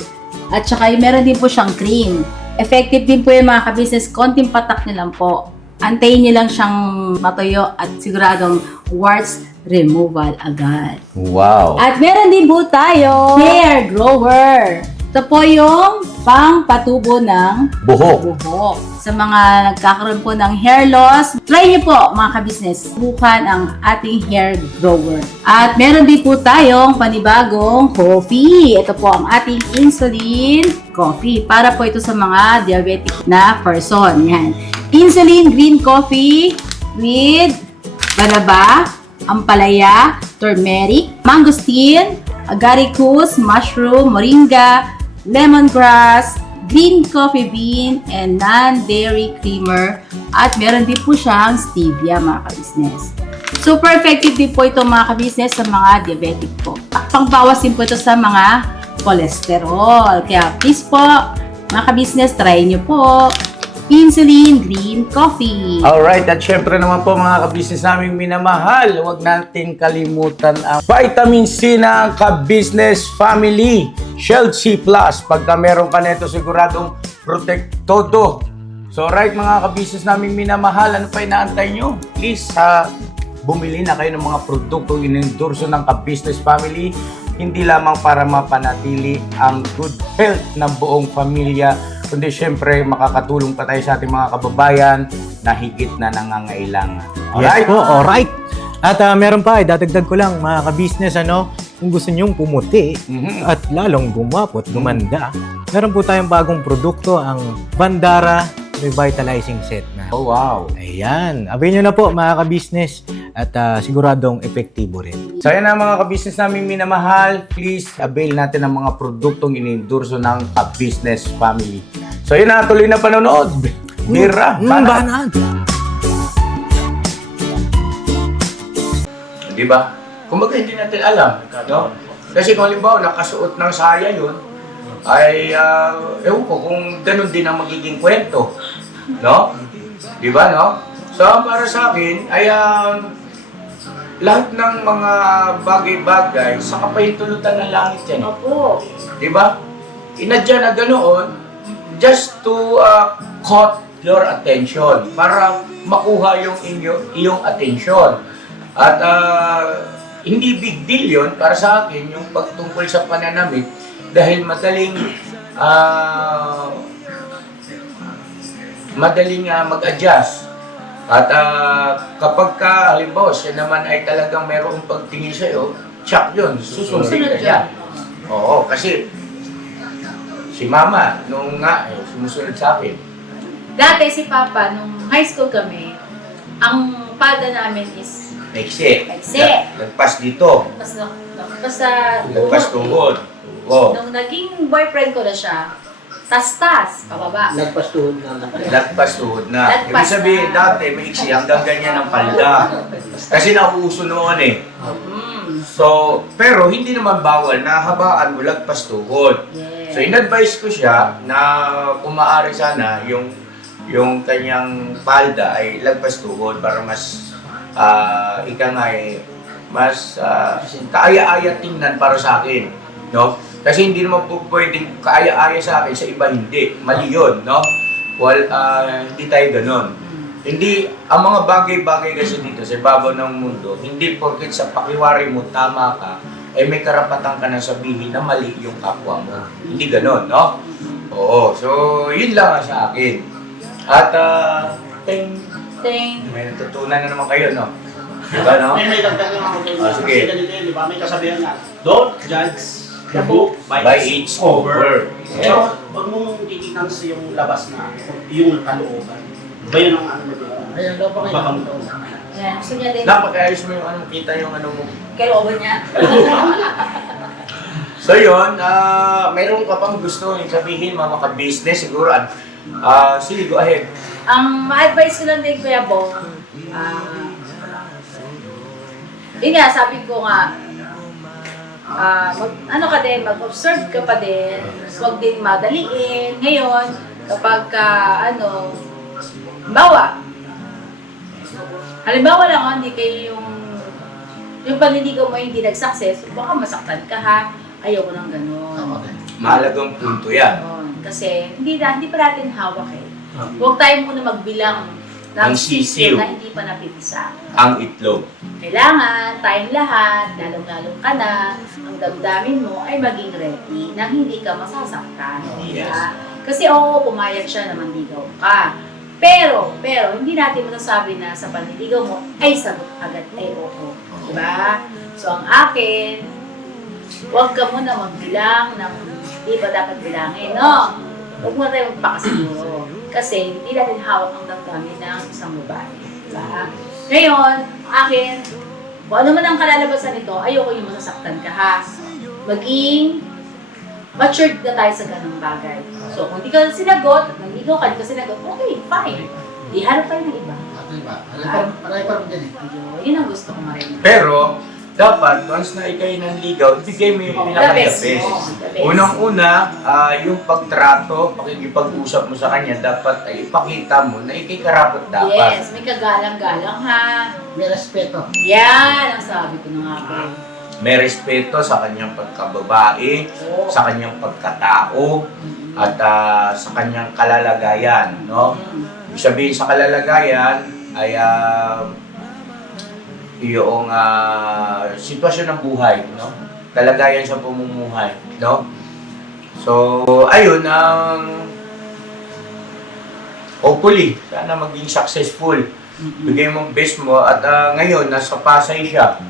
At saka meron din po siyang cream. Effective din po yung mga ka-business. Konting patak nyo lang po. Antayin nyo lang siyang matuyo at siguradong warts removal agad. Wow! At meron din po tayo hair grower. Ito po yung pang-patubo ng Buhok. buhok. Sa mga nagkakaroon po ng hair loss, try niyo po mga ka-business, subukan ang ating hair grower. At meron din po tayong panibagong coffee. Ito po ang ating insulin coffee. Para po ito sa mga diabetic na person. Yan. Insulin green coffee with banaba, ampalaya, turmeric, mangosteen, agaricus, mushroom, moringa, lemongrass, green coffee bean, and non-dairy creamer. At meron din po siyang stevia mga ka-business. Super effective din po ito mga ka-business sa mga diabetic po. Pangbawas din po ito sa mga cholesterol. Kaya please po, mga ka-business, try nyo po. Insulin Green Coffee. Alright, at syempre naman po mga ka-business naming minamahal, huwag nating kalimutan ang vitamin C ng ka-business family, Shield C+. Pagka meron ka nito, siguradong protect todo. So alright mga ka-business naming minamahal, ano pa inaantay nyo? Please, bumili na kayo ng mga produktong inendorso ng ka-business family, hindi lamang para mapanatili ang good health ng buong pamilya, kundi syempre makakatulong pa tayo sa ating mga kababayan na higit na nangangailangan. Yes po, alright. At meron pa, dadagdag ko lang mga ka-business, kung gusto nyong pumuti at lalong gumapot, gumanda, meron po tayong bagong produkto, ang Bandara Revitalizing Set na. Oh, wow. Ayan, abay nyo na po mga ka-business at siguradong epektibo rin. So yan na mga ka-business namin minamahal, please avail natin ang mga produktong inendorso ng ka-business family. So yun na, tuloy na panonood. Mira, Banat. Di ba? Kumbaga hindi natin alam, no? Kasi kung halimbawa nakasuot ng saya yun, ay ewan ko kung ganun din ang magiging kwento. No? Di ba, no? So, para sa akin, ay lahat ng mga bagay-bagay sa kapahintulutan ng langit yan. Opo. Di ba? Inadya na ganoon just to caught your attention para makuha yung iyong attention. At hindi big deal yun para sa akin yung pagtungkol sa pananamit dahil madaling mag-adjust. At kapag halimbawa siya naman ay talagang mayroong pagtingin sa'yo, check yun, susundin ka niya. Oo, kasi si Mama, nung sumusunod sa akin. Dati si Papa, nung high school kami, ang palda namin is Maiksi. Maiksi. Nagpas dito. Nagpas sa Nagpas tuhod. Oo. Nung naging boyfriend ko na siya, tas-tas, pababa. Nagpastuhod na lang. Lagpas tuhod na. Lagpas Ibig sabihin, na. dati maiksi hanggang ganyan ang palda. Kasi nauuso noon eh. Mm. So, pero hindi naman bawal na habaan mo lagpas tuhod. Yes. So, in-advise ko siya na kung maaari sana yung kanyang palda ay lagpas tuhod para mas mas kaaya-aya tingnan para sa akin, no? Kasi hindi naman po pwedeng kaaya-aya sa akin, sa iba hindi. Mali yun, no? Well, hindi tayo ganon. Hindi, ang mga bagay-bagay kasi dito sa ibabaw ng mundo, hindi porket sa pakiwari mo tama ka, eh may karapatan ka na sabihin na mali yung kapwa mo. Hindi ganon, no? Oo, so yun lang sa akin. At, may natutunan na naman kayo, no? Diba, no? May dagdag lang ako doon. Sige. Kasi ganito yun, di ba? May kasabihan nga, don't judge the book By its cover. So, huwag mong titignan sa yung labas na yung kalooban. Ba yun ang ano mo? Ayun daw pa kayo. Baka Yan, gusto niya din. Napag-ayos mo yung kita yung mo. Kailangan niya. So yun, mayroon ka pang gusto sabihin mga ka-business siguro. Sige, go ahead. Ang ma-advise ko lang din, Kuya Bong, yun nga, sabi ko nga, mag-observe ka pa din, huwag din madaliin. Ngayon, kapag halimbawa lang, hindi kayo yung panliligaw mo hindi nag-success, baka masaktan ka ha, ayoko nang gano'n. Mahalagang punto yan. Kasi hindi pa natin hawak eh. Huwag tayo muna magbilang ng Ang sisiw. na hindi pa napipisa. Ang itlog. Kailangan tayong lahat, lalong-lalong ka na, ang damdamin mo ay maging ready na hindi ka masasaktan. Yes. Diba? Kasi pumayag siya na manligaw ka. Pero, hindi natin masasabi na sa panliligaw mo ay sagot agad ay oo. Diba? So, ang akin, huwag ka muna magbilang ng hindi pa dapat bilangin, no? Huwag mo tayo magpakasiguro. Kasi hindi natin hawak ang damdamin ng isang babae. Diba? Ngayon, akin, kung ano man ang kalalabasan nito, ayoko yung masasaktan ka ha. Maging matured na tayo sa ganung bagay. So, kung di ka sinagot, at nanligaw ka, di ka sinagot, okay, fine. Di hanap tayo ng iba. Parang parang dyan eh. Yun ang gusto ko marinig. Pero, dapat, once na ikay nanligaw, ibigay mo yung The pinaka-best. best. The best. Unang-una, yung pagtrato, pakikipag-usap mo sa kanya, dapat ay ipakita mo na ikay karapat dapat. Yes, may kagalang-galang ha. May respeto. Yan ang sabi ko na nga po. May respeto sa kanyang pagkababae, sa kanyang pagkatao, at sa kanyang kalalagayan, no? Ibig sabihin sa kalalagayan ay yung sitwasyon ng buhay, no? Kalagayan sa pamumuhay, no? So, ayun hopefully, sana maging successful. Bigay mo ang best mo at ngayon nasa Pasay siya.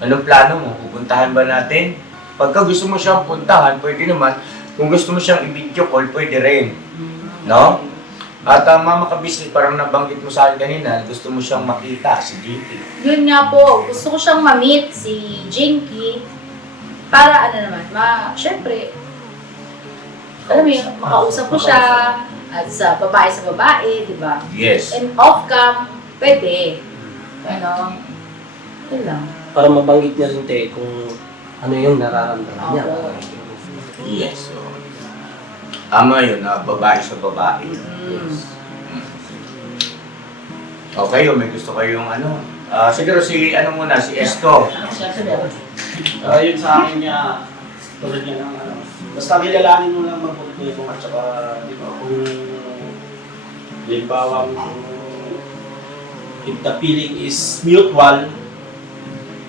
Anong plano mo? Pupuntahan ba natin? Pagka gusto mo siyang puntahan, pwede naman. Kung gusto mo siyang i-video call, pwede rin. No? At mama ka-business, parang nabanggit mo sa akin kanina, gusto mo siyang makita, si Jinky. Yun nga po, gusto ko siyang ma-meet si Jinky para syempre, alam mo yun, makausap ko siya at sa babae, di ba? Yes. And off-cam, pwede. Yun lang. Para mabanggit niya rin, te, kung ano yung nararamdaman niya. Oo. Yes. So, tama yun, babae sa babae. Okay, may gusto kayong ano? Siguro si Esto. Yun sa akin niya, tulad niya ng ano, basta kilalanin mo lang mabuti mo at saka, di ba, kung halimbawa if the feeling is mutual,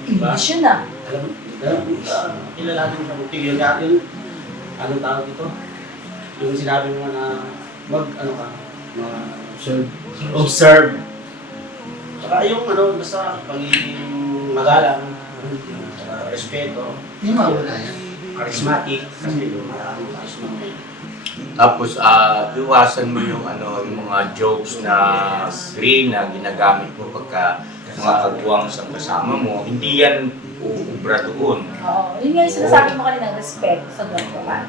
diba? English yun ah. Alam mo, kilalanin mo mabuti yun natin, anong tawag ito? Yung sinabi mo na observe. Saka yung basta pagiging magalang, respeto, hindi mawala yan. Charismatic, kasi yung maraming charismatic. Tapos, iwasan mo yung mga jokes na green na ginagamit mo pagka mga kagwang sa kasama mo. Hindi yan uubra doon. Oo. Yun nga yung sinasabi mo kanina, respect sa babae.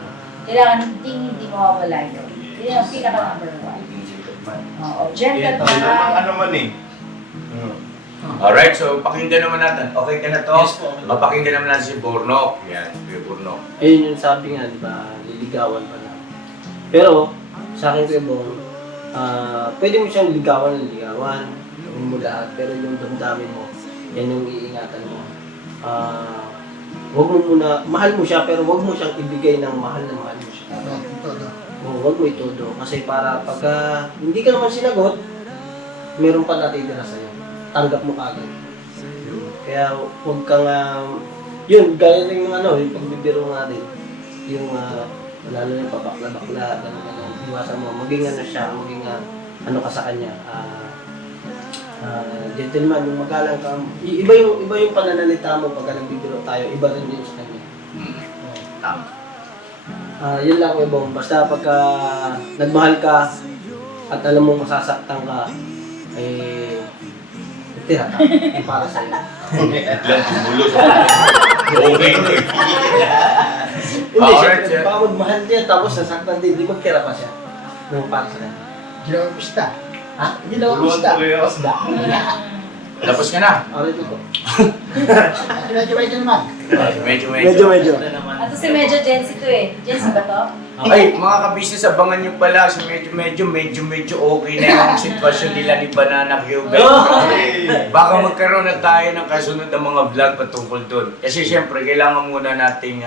Kailangan hindi mawawala yun. Yun ang pinaka-number 1. Oo. Gentleman. Ano man eh. Alright, so pakinggan naman natin. Okay ka na to? Yes po. Pakinggan naman natin si Burnok. Yan, si Burnok. Ayun yung sabi nga, di ba, liligawan pa lang. Pero, sa akin ko yung pwede mo siyang ligawan, gawin mo lahat, pero yung damdamin mo, yan yung iingatan mo. Wag mo muna, mahal mo siya, pero wag mo siyang ibigay ng mahal na mahal mo siya. Wag mo itodo. Kasi para pagka hindi ka naman sinagot, meron pa natitira sa'yo. Tanggap mo kagad. Kaya huwag kang, yun, gaya rin yung yung pagbibiro natin. Yung, lalo yung pabakla-bakla, gano'n, iwasan mo. Maging siya, maging ka sa kanya. Gentleman, yung magalang ka. Iba yung pananalita mo pagka nagbibiro tayo, iba rin din sa kanya. Tama. Yun lang ko ibang. Basta pagka nagmahal ka at alam mo masasaktan ka, tira ka. Yung para sa'yo. Lang tumulo sa okay. Hindi, Alright, syempre, sir. baka magmahal niya tapos nasaktan din, di magtira pa siya. Yung para sa kanya. Gilawang pista. Ha? Gilawang pista. Pista. Tapos ka na. Alright ito. Medyo naman. Medyo. At si medyo Jency to eh. Jency ba to? Ay, mga kabisnes, abangan nyo pala si medyo okay na yung sitwasyon nila ni Banana Cuban. Baka magkaroon na tayo ng kasunod na mga vlog patungkol doon. Kasi syempre, kailangan muna nating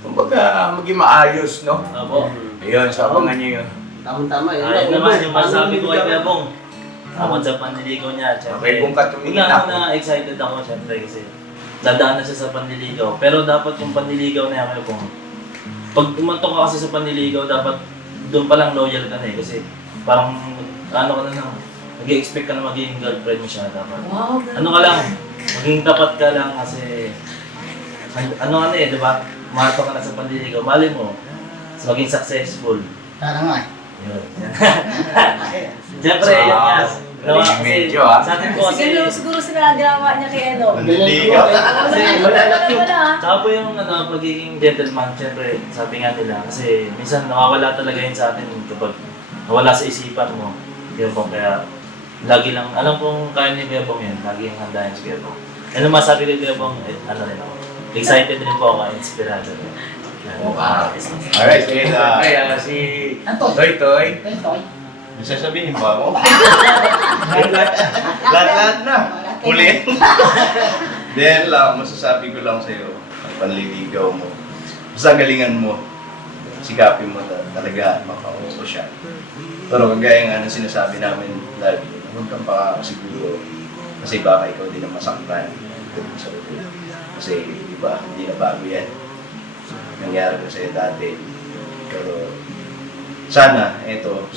kumbaga, maging maayos, no? Opo. Ayun, so abangan nyo yun. Tama-tama. Ayun naman yung masabi ko kay Kuya Bong. Ako sa panliligaw niya, Okay, syempre. kung katumingin Una ako. na excited ako syempre kasi dadaan na siya sa panliligaw. Pero dapat yung panliligaw na yan, Kuya Bong, pag umantok ka kasi sa panliligaw, dapat doon pa lang loyal ka na eh. Kasi parang ano ka na nag-expect ka na maging girlfriend mo siya dapat. Wow, Ano ka lang, maging tapat ka lang kasi ano ka na eh, di ba? Umantok ka na sa panliligaw, mali mo, maging successful. Kaya nga eh. Yun. Siyempre, yun nga. No, kasi Medyo, sa atin po kasi, Siguro sinagawa niya kay Eno. Ligaw. Kasi wala saka po yung pagiging gentleman, siyempre, sabi nga nila, kasi minsan nawawala talaga yun sa atin kapag nawala sa isipan mo. Yun po, kaya lagi lang, alam kong kaya ni Kuya Bong yun, lagi yung handa yun si Kuya Bong. Ano masabi ni Kuya Bong, ano rin ako, excited rin po ako, inspirado rin. Wow. Alright, and si Toy. May sasabihin ba mo? Lahat na. Ulit. Dahil lang, masasabi ko lang sa'yo, ang panliligaw mo. Basta galingan mo. Sikapin mo talaga makaupo siya. Pero kagaya nga ng sinasabi namin lagi, huwag kang siguro kasi baka ikaw din ang masaktan. Kasi iba, hindi na bago yan. Nangyari ko sa'yo dati. Pero sana itong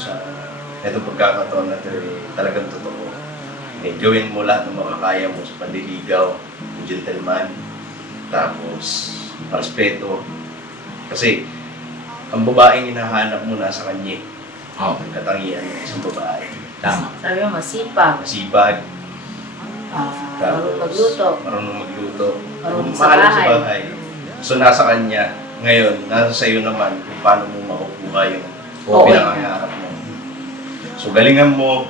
pagkakataon na ito talagang totoo. Gawin mo lahat ng makakaya mo sa panliligaw, gentleman, tapos respeto. Kasi ang babaeng hinahanap mo nasa kanya. Ang katangian ng isang babae. Tama. Sabi mo, masipag. Masibag, Marunong magluto. marunong magluto, Marunong sa mahal bahay. sa bahay. So nasa kanya, ngayon, nasa sayo naman kung paano mo makukuha yung pinangangarap mo. So galingan mo,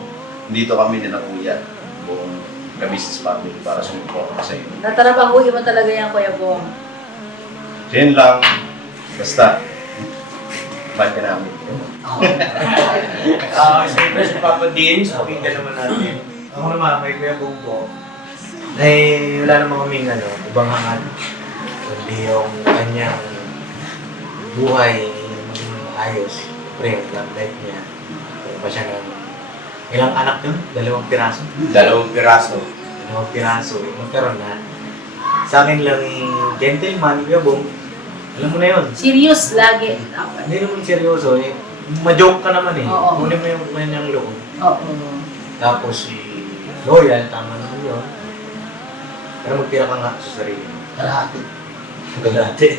dito kami nila kuya, buong ka-business family para sumuporta sa iyo. Natarabahuhin mo talaga yan, Kuya Bong. So yun lang. Basta, mahal ka namin. Siyempre si Papa Deans, pakinggan naman natin. Ako naman, may Kuya Bungbo. Ay, wala naman kaming ibang hangat. Kundi yung kanyang buhay maging ayos. Siyempre, love life niya. Kaya pa siya ng ilang anak yun? 2 piraso. 2 piraso. 2 piraso. Magkaroon na. Sa akin lang yung gentleman, Kuya Bung. Alam mo na yun. Serious lagi. Dapat. Hindi naman seryoso. Ma-joke ka naman eh. Oo. Kunin mo yung kanyang loob. Oo. Tapos si loyal, tama naman yun. Pero magtira ka nga sa sarili mo. Kalahati.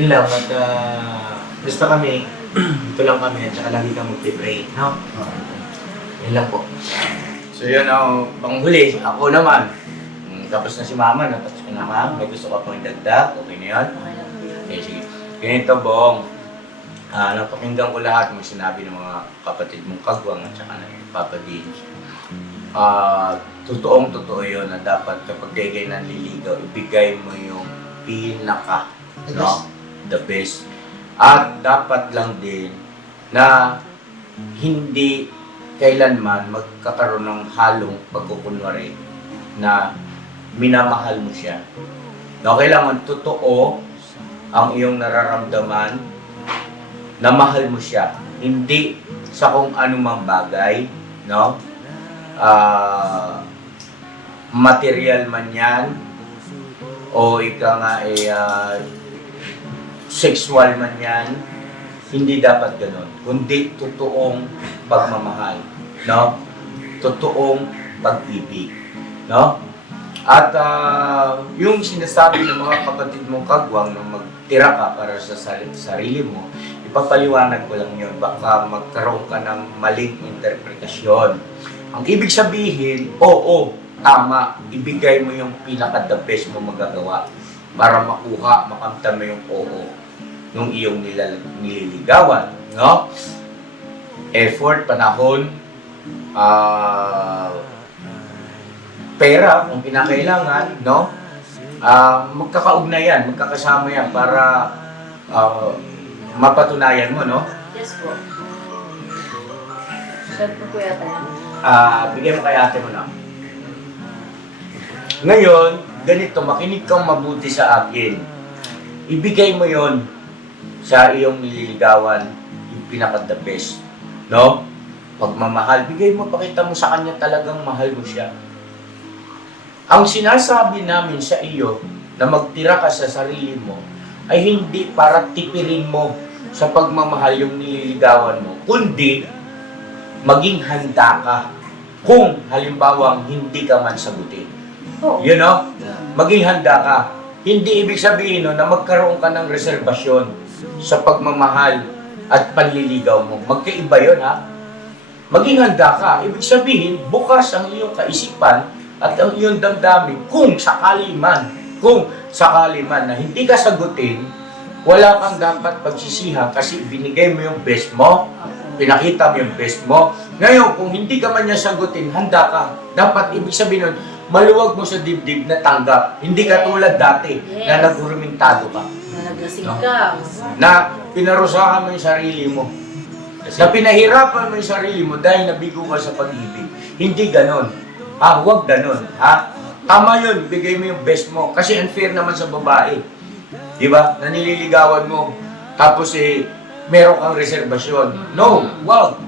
Yun lang. At basta kami, dito lang kami at saka lagi kang mag-pray. No? Yun lang po. So yun ang panghuli. Ako naman. Tapos na si Mama, natapos ko na Ma'am. May gusto ka pang idagdag. Okay na yun? Okay, sige. Ganito, Bong. Napakinggan ko lahat ng sinabi ng mga kapatid mong kagwang at saka ng Papa Deans. Totoong-totoo yun na dapat kapag kayo nanliligaw, ibigay mo yung pinaka, no? The best. At dapat lang din na hindi kailanman magkakaroon ng halong pagkukunwari na minamahal mo siya. No, kailangan totoo ang iyong nararamdaman na mahal mo siya. Hindi sa kung anumang bagay, no? Material man yan o ika nga sexual man yan, hindi dapat ganun. Kundi totoong pagmamahal, no? Totoong pag-ibig, no? At yung sinasabi ng mga kapatid mong kagwang na magtira ka para sa sarili mo, ipapaliwanag ko lang yun. Baka magkaroon ka ng maling interpretasyon. Ang ibig sabihin, oo, tama, ibigay mo yung pinaka-the best mo magagawa para makuha, makamtan mo yung oo nung iyong nililigawan, no? Effort, panahon, pera kung kinakailangan, no? Magkakaugnayan, magkakasama yan para mapatunayan mo, no? Yes po. Siyempre po yata yan. Bigyan mo kay ate mo na. Ngayon, ganito, makinig kang mabuti sa akin. Ibigay mo yon sa iyong nililigawan, yung pinaka-the best, no? Pagmamahal, bigay mo, pakita mo sa kanya talagang mahal mo siya. Ang sinasabi namin sa iyo na magtira ka sa sarili mo ay hindi para tipirin mo sa pagmamahal yung nililigawan mo, kundi maging handa ka kung halimbawa hindi ka man sagutin. Oo. You know? Maging handa ka. Hindi ibig sabihin no, na magkaroon ka ng reserbasyon sa pagmamahal at panliligaw mo. Magkaiba yun, ha? Maging handa ka. Ibig sabihin, bukas ang iyong kaisipan at ang iyong damdamin kung sakali man na hindi ka sagutin, wala kang dapat pagsisihan kasi binigay mo yung best mo, pinakita mo yung best mo. Ngayon, kung hindi ka man niya sagutin, handa ka. Dapat ibig sabihin nun, maluwag mo sa dibdib na tanggap. Hindi ka tulad dati na nagurumintado ka. Nalagasing ka. Na pinarusahan mo yung sarili mo. Na pinahirapan mo yung sarili mo dahil nabigo ka sa pag-ibig. Hindi ganon. Huwag ganon. Tama yun, bigay mo yung best mo. Kasi unfair naman sa babae. Di ba? Nanililigawan mo. Tapos meron kang reservasyon. No, wag.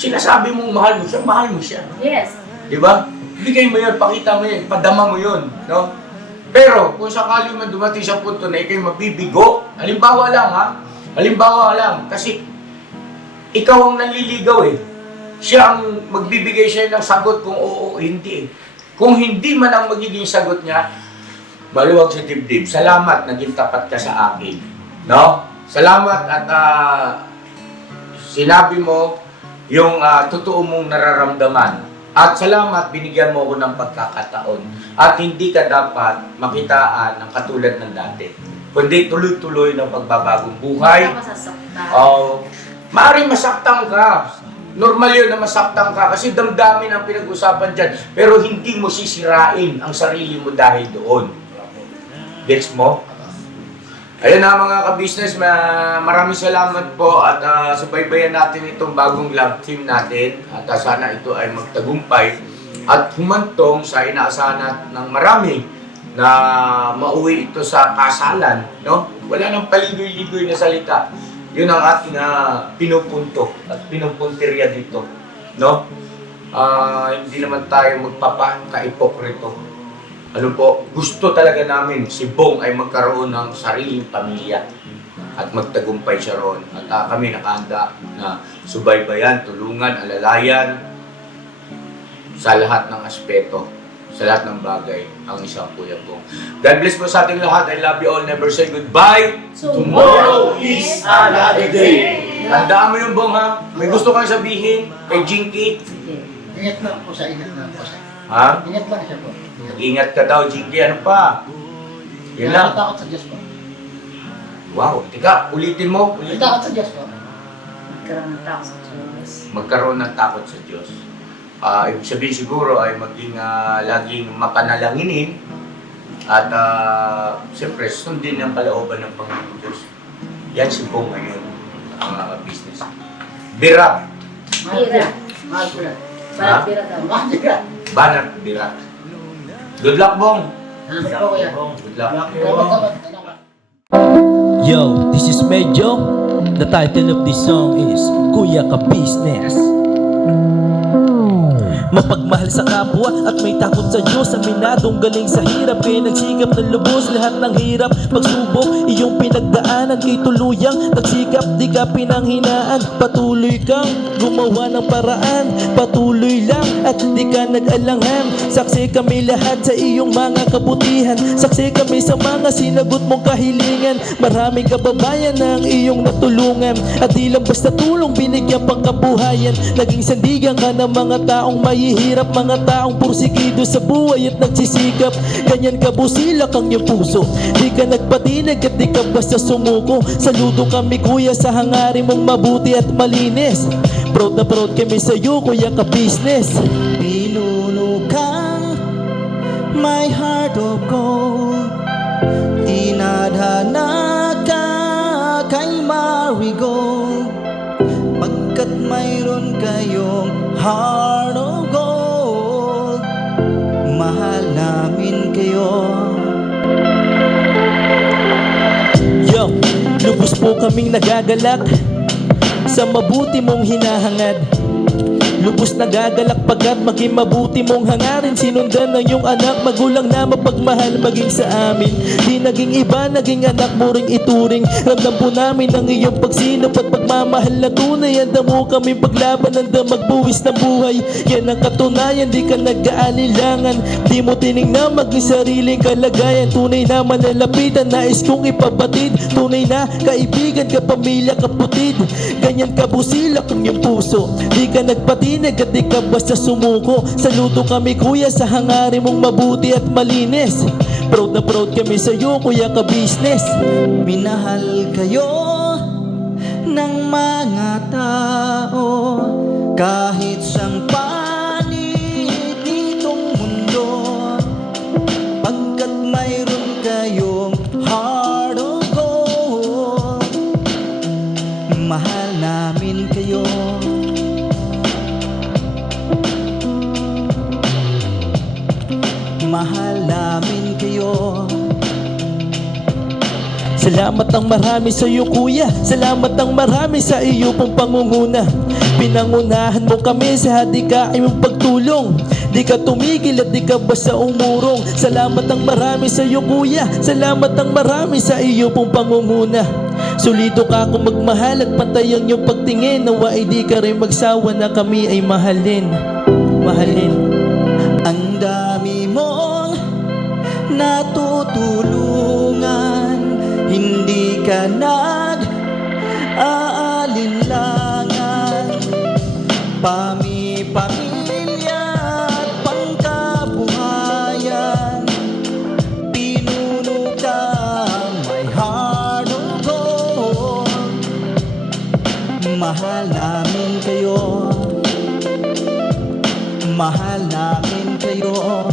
Sinasabi mong mahal mo siya, mahal mo siya. Yes. Di ba? Bigay mo yun, pakita mo yun, padama mo yun. No? Pero kung sakali man dumating sa punto na ikay mabibigo, halimbawa lang, kasi ikaw ang nanliligaw eh. Siya ang magbibigay siya ng sagot kung oo o hindi. Kung hindi man ang magiging sagot niya, maluwag sa dibdib. Salamat, naging tapat ka sa akin. No? Salamat at sinabi mo yung totoo mong nararamdaman. At salamat, binigyan mo ako ng pagkakataon. At hindi ka dapat makitaan ng katulad ng dati. Kundi tuloy-tuloy ng pagbabagong buhay. Hindi ka masasaktan. Maaaring masaktan ka. Normal yun na masaktan ka kasi damdamin ang pinag-usapan dyan. Pero hindi mo sisirain ang sarili mo dahil doon. Gets mo? Ayun na mga ka-business, maraming salamat po at subaybayan natin itong bagong love team natin at sana ito ay magtagumpay at humantong sa inaasahan ng marami na mauwi ito sa kasalan, no? Wala nang paligoy-ligoy na salita. Yun ang ating pinupunto at pinupuntirya dito, no? Hindi naman tayo magpapaka-ipokrito. Ano po, gusto talaga namin si Bong ay magkaroon ng sariling pamilya at magtagumpay siya roon. At kami nakahanda na subaybayan, tulungan, alalayan sa lahat ng aspeto, sa lahat ng bagay ang isang Kuya Bong. God bless po sa ating lahat. I love you all. Never say goodbye. Tomorrow is another day. Tandaan mo yung Bong ha. May gusto kang sabihin kay Jinky. Ingat lang po sa Ha? Ingat lang siya po. Ingat ka daw, Jinky. Ano pa? Yun lang. Takot sa Diyos po. Wow. Tika, ulitin mo. Takot sa Diyos po. Magkaroon ng takot sa Diyos. Magkaroon ng takot sa Diyos. Ibig sabihin siguro ay maging laging mapanalanginin at siyempre sundin ang kalooban ng Panginoon Diyos. Yan si Bong ngayon, ang mga business. Birak. Bira. Mahal ko yan. Balat bira daw. Mahal ko yan. Banat Birak. Good luck, Bong. Salamat po kuya. Good luck. Salamat. Yo, this is Medyo. The title of this song is Kuya Ka Business. Mapagmahal sa kapwa at may takot sa Diyos. Aminadong galing sa hirap, kaya nagsikap ng lubos lahat ng hirap. Pagsubok, iyong pinagdaanan, kay tuluyang nagsikap, di ka pinanghinaan. Patuloy kang gumawa ng paraan, patuloy lang at di ka nag-alangan. Saksi kami lahat sa iyong mga kabutihan, saksi kami sa mga sinagot mong kahilingan. Maraming kababayan na ang iyong natulungan, at di lang basta tulong, binigyan pang kabuhayan. Naging sandigan ka ng mga taong mahihirap, mga taong pursigido sa buhay at nagsisikap. Ganyan ka busilak ang iyong puso, di ka nagpatinag at di ka basta sumuko. Saludo kami kuya sa hangarin mong mabuti at malinis. Proud na proud kami sa iyo Kuya Ka Business. Pinuno kang my heart of gold, tinadhana ka kay Marigold, pagkat mayroon kayong heart of gold. Mahal namin kayo. Yo, lubos po kaming nagagalak sa mabuti mong hinahangad. Lubos nagagalak pagkat maging mabuti mong hangarin. Sinundan ng iyong anak, magulang na mapagmahal maging sa amin. Di naging iba, naging anak mo ring ituring. Ramdam po namin ang iyong pagsinop at pagmamahal na tunay. Handa mo kami paglaban, handa magbuwis ng buhay. Yan ang katunayan, di ka nag-aalilangan. Di mo tinignan maging sariling kalagayan. Tunay na manalapitan, nais kong ipabatid. Tunay na kaibigan, kapamilya, kaputid. Ganyan kabusilak ang iyong puso, di ka nagpatinag at di ka basta sumuko. Saludo kami kuya sa hangarin mong mabuti at malinis. Proud na proud kami sa iyo Kuya Ka Business. Minahal kayo ng mga tao kahit sang panig nitong mundo, pagkat mayroon kayong heart of gold. Mahal namin kayo. Mahal namin kayo. Salamat ang marami sa iyo kuya, salamat ang marami sa iyo pong pangunguna. Pinangunahan mo kami sa hadikain mong pagtulong, di ka tumigil at di ka basta umurong. Salamat ang marami sa iyo kuya, salamat ang marami sa iyo pong pangunguna. Solido ka kung magmahal at pantay ang iyong pagtingin. Nawa ay di ka rin magsawa na kami ay mahalin. Mahalin. Ang dami mong natutulungan, hindi ka nag-aalinlangan. Pamilya at pangkabuhayan, pinuno kang may heart of gold. Mahal namin kayo. Mahal namin kayo.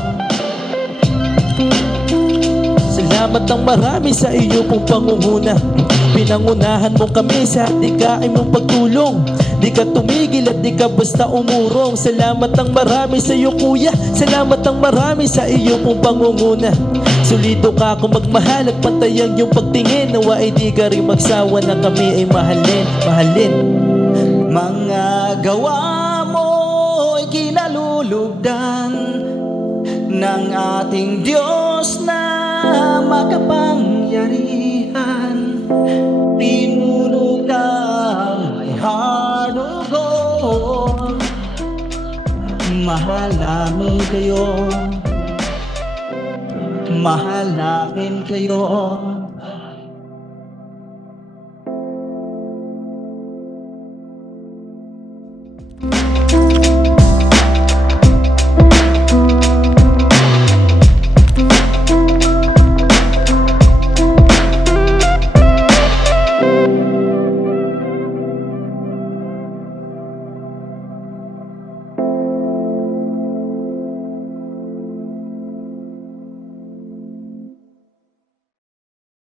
Salamat Salamat ng marami sa iyo pong pangunguna. Pinangunahan mo kami sa dikain mong pagtulong. Di ka tumigil at di ka basta umurong. Salamat ng marami sa iyo kuya. Salamat ng marami sa iyo pong pangunguna. Solido ka kung magmahal at pantayang yung pagtingin. Nawa ay di ka rin magsawa na kami ay mahalin, mahalin. Mga gawa mo'y kinalulugdan ng ating Diyos na makapangyarihan. Pinuno kang may harugon. Mahal namin kayo. Mahal namin kayo.